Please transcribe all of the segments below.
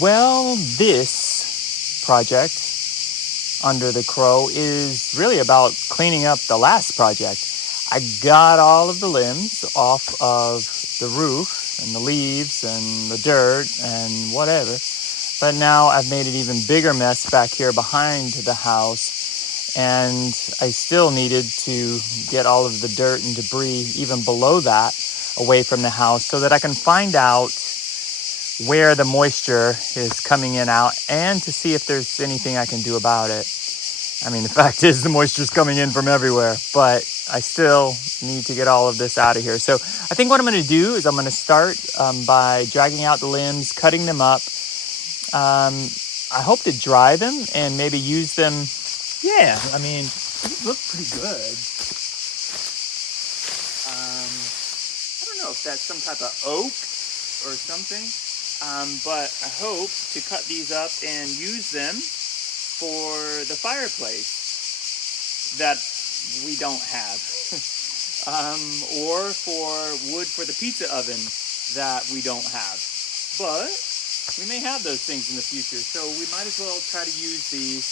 Well, this project under the crow is really about cleaning up the last project. I got all of the limbs off of the roof and the leaves and the dirt and whatever. But now I've made an even bigger mess back here behind the house. And I still needed to get all of the dirt and debris even below that away from the house so that I can find out where the moisture is coming in out and to see if there's anything I can do about it. I mean, the fact is the moisture's coming in from everywhere, but I still need to get all of this out of here. So I think what I'm going to do is I'm going to start by dragging out the limbs, cutting them up. I hope to dry them and maybe use them. Yeah, I mean, these look pretty good. I don't know if that's some type of oak or something. But I hope to cut these up and use them for the fireplace that we don't have. Or for wood for the pizza oven that we don't have. But we may have those things in the future, so we might as well try to use these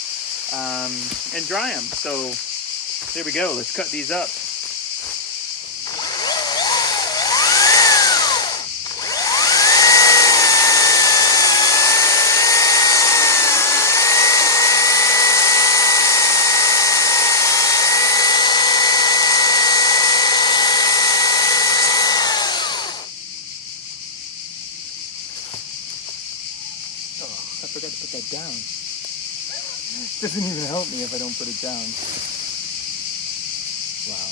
and dry them. So there we go. Let's cut these up. I forgot to put that down. Doesn't even help me if I don't put it down. Wow.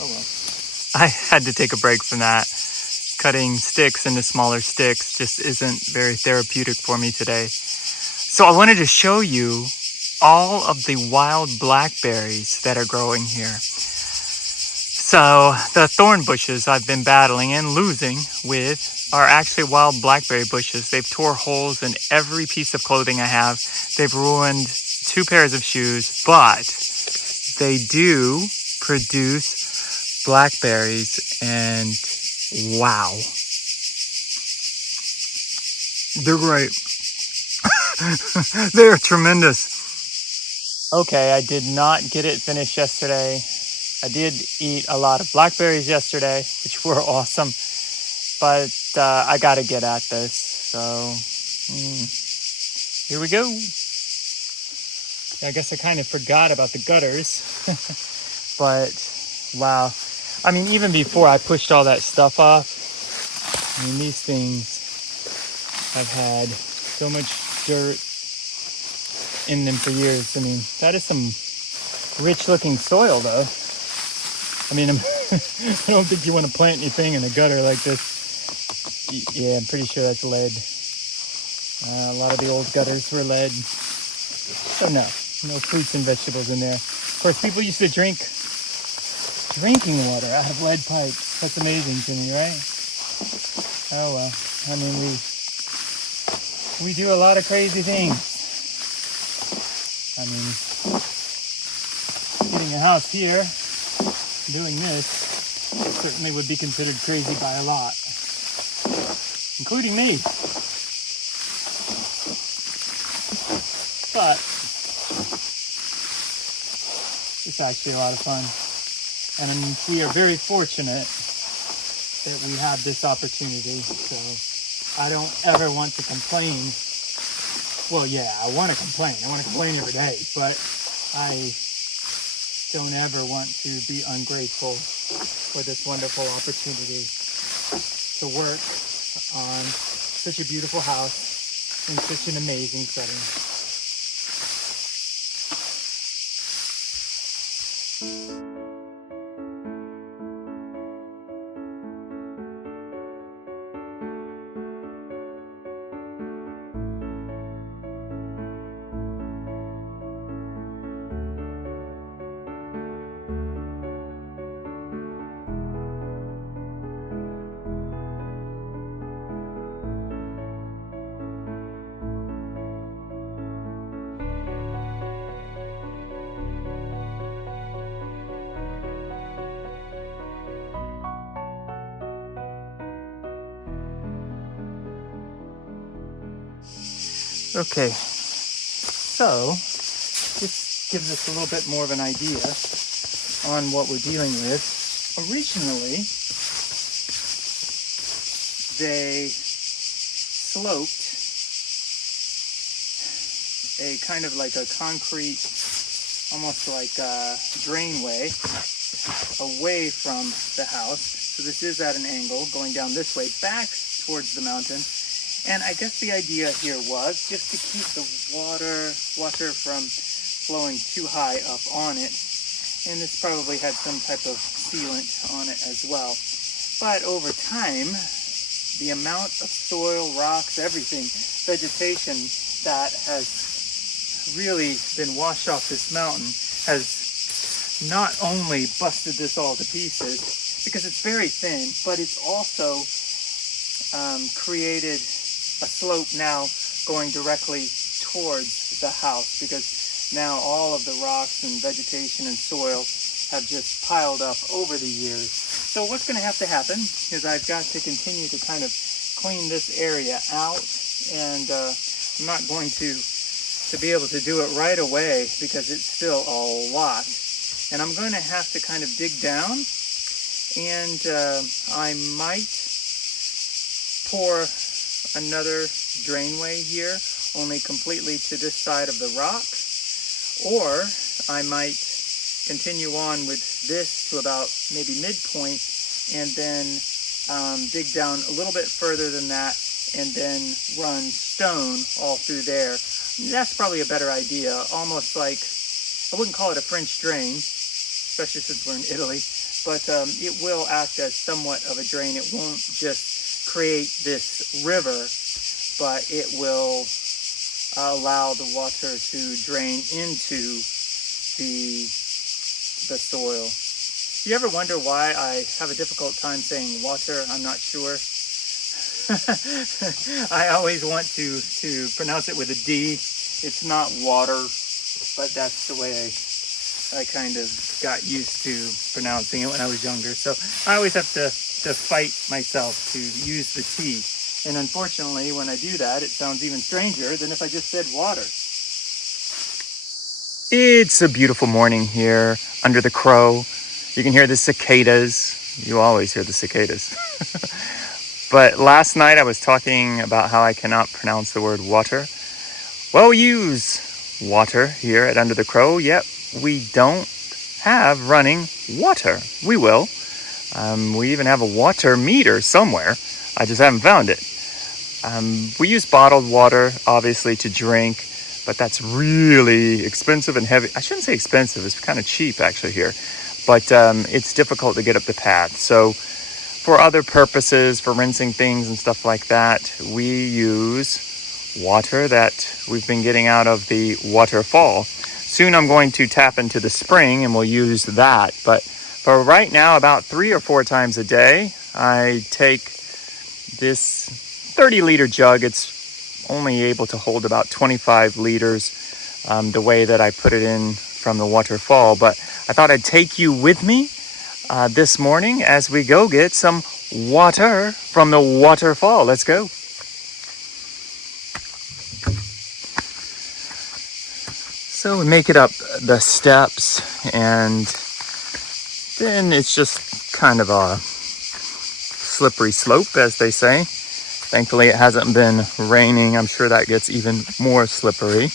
Oh well. I had to take a break from that. Cutting sticks into smaller sticks just isn't very therapeutic for me today. So I wanted to show you all of the wild blackberries that are growing here. So the thorn bushes I've been battling and losing with are actually wild blackberry bushes. They've tore holes in every piece of clothing I have. They've ruined 2 pairs of shoes, but they do produce blackberries, and wow. They're great. They are tremendous. Okay, I did not get it finished yesterday. I did eat a lot of blackberries yesterday, which were awesome. But I got to get at this. So here we go. I guess I kind of forgot about the gutters. But wow. I mean, even before I pushed all that stuff off, I mean, these things have had so much dirt in them for years. I mean, that is some rich looking soil though. I mean, I don't think you want to plant anything in a gutter like this. Yeah, I'm pretty sure that's lead. A lot of the old gutters were lead. So no fruits and vegetables in there. Of course, people used to drink drinking water out of lead pipes. That's amazing to me, right? Oh well, I mean, we do a lot of crazy things. I mean, getting a house here, doing this, certainly would be considered crazy by a lot, including me. But it's actually a lot of fun. And we are very fortunate that we have this opportunity. So I don't ever want to complain. Well, yeah, I want to complain. I want to complain every day. But I don't ever want to be ungrateful for this wonderful opportunity to work on such a beautiful house in such an amazing setting. Okay, so this gives us a little bit more of an idea on what we're dealing with. Originally, they sloped a kind of like a concrete, almost like a drainway away from the house. So this is at an angle going down this way back towards the mountain. And I guess the idea here was just to keep the water from flowing too high up on it. And this probably had some type of sealant on it as well. But over time, the amount of soil, rocks, everything, vegetation that has really been washed off this mountain has not only busted this all to pieces, because it's very thin, but it's also created a slope now going directly towards the house, because now all of the rocks and vegetation and soil have just piled up over the years. So what's going to have to happen is I've got to continue to kind of clean this area out, and I'm not going to be able to do it right away because it's still a lot. And I'm going to have to kind of dig down, and I might pour another drainway here, only completely to this side of the rock, or I might continue on with this to about maybe midpoint, and then dig down a little bit further than that, and then run stone all through there. That's probably a better idea, almost like, I wouldn't call it a French drain, especially since we're in Italy, but it will act as somewhat of a drain. It won't just create this river, but it will allow the water to drain into the soil. Do you ever wonder why I have a difficult time saying water? I'm not sure. I always want to pronounce it with a D. It's not water, but that's the way I kind of got used to pronouncing it when I was younger. So I always have to fight myself to use the T. And unfortunately, when I do that, it sounds even stranger than if I just said water. It's a beautiful morning here under the crow. You can hear the cicadas. You always hear the cicadas. But last night I was talking about how I cannot pronounce the word water. Well, we use water here at Under the Crow, yet we don't have running water. We will. We even have a water meter somewhere. I just haven't found it. We use bottled water, obviously, to drink, but that's really expensive and heavy. I shouldn't say expensive. It's kind of cheap, actually, here. But it's difficult to get up the path. So for other purposes, for rinsing things and stuff like that, we use water that we've been getting out of the Waterfall. Soon I'm going to tap into the spring and we'll use that. But for right now, about 3 or 4 times a day, I take this 30-liter jug. It's only able to hold about 25 liters the way that I put it in from the Waterfall. But I thought I'd take you with me this morning as we go get some water from the Waterfall. Let's go. So we make it up the steps, and then it's just kind of a slippery slope, as they say. Thankfully, it hasn't been raining. I'm sure that gets even more slippery.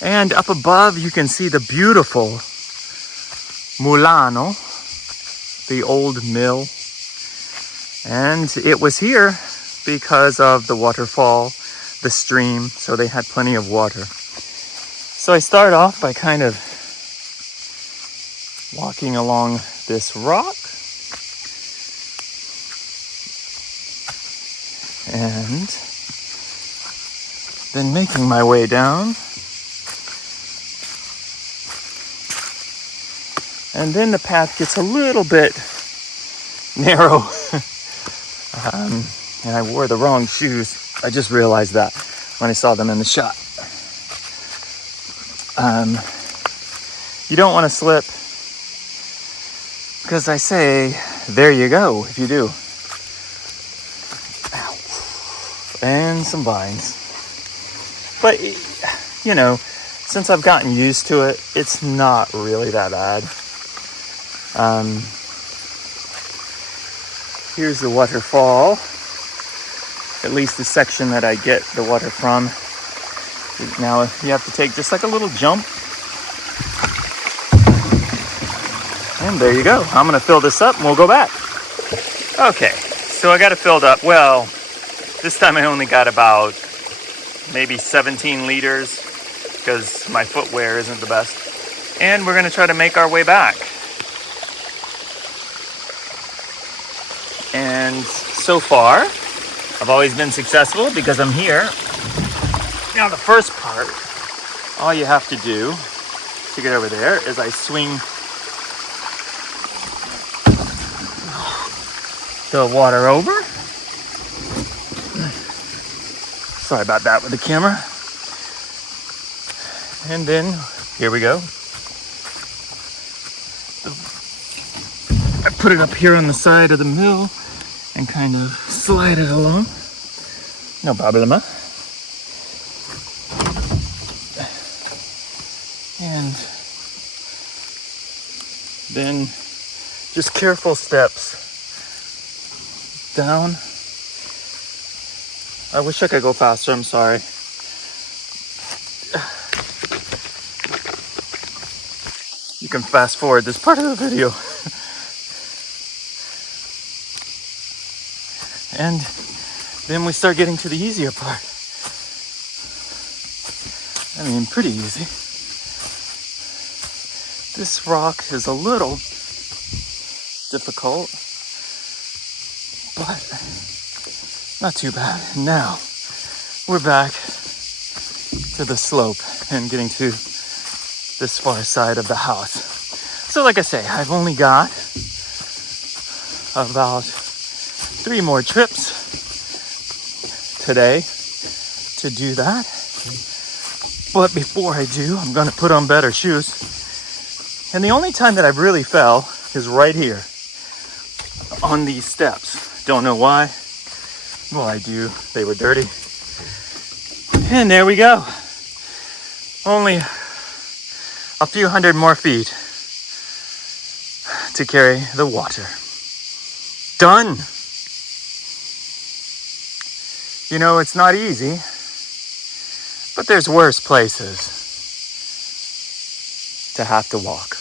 And up above, you can see the beautiful Mulano, the old mill. And it was here because of the waterfall, the stream, so they had plenty of water. So I start off by kind of walking along this rock. And then making my way down. And then the path gets a little bit narrow. And I wore the wrong shoes. I just realized that when I saw them in the shot. You don't want to slip, because I say, there you go, if you do. Ow. And some vines. But, you know, since I've gotten used to it, it's not really that bad. Here's the waterfall. At least the section that I get the water from. Now you have to take just like a little jump. And there you go. I'm going to fill this up and we'll go back. Okay, so I got it filled up. Well, this time I only got about maybe 17 liters because my footwear isn't the best. And we're going to try to make our way back. And so far, I've always been successful because I'm here. Now the first part, all you have to do to get over there is I swing the water over. Sorry about that with the camera. And then, here we go. I put it up here on the side of the mill and kind of slide it along. No problema. And then just careful steps down. I wish I could go faster, I'm sorry. You can fast forward this part of the video. And then we start getting to the easier part. I mean, pretty easy. This rock is a little difficult, but not too bad. Now we're back to the slope and getting to this far side of the house. So like I say, I've only got about 3 more trips today to do that. But before I do, I'm gonna put on better shoes. And the only time that I really fell is right here on these steps. Don't know why. Well, I do. They were dirty. And there we go. Only a few hundred more feet to carry the water. Done. You know, it's not easy, but there's worse places to have to walk.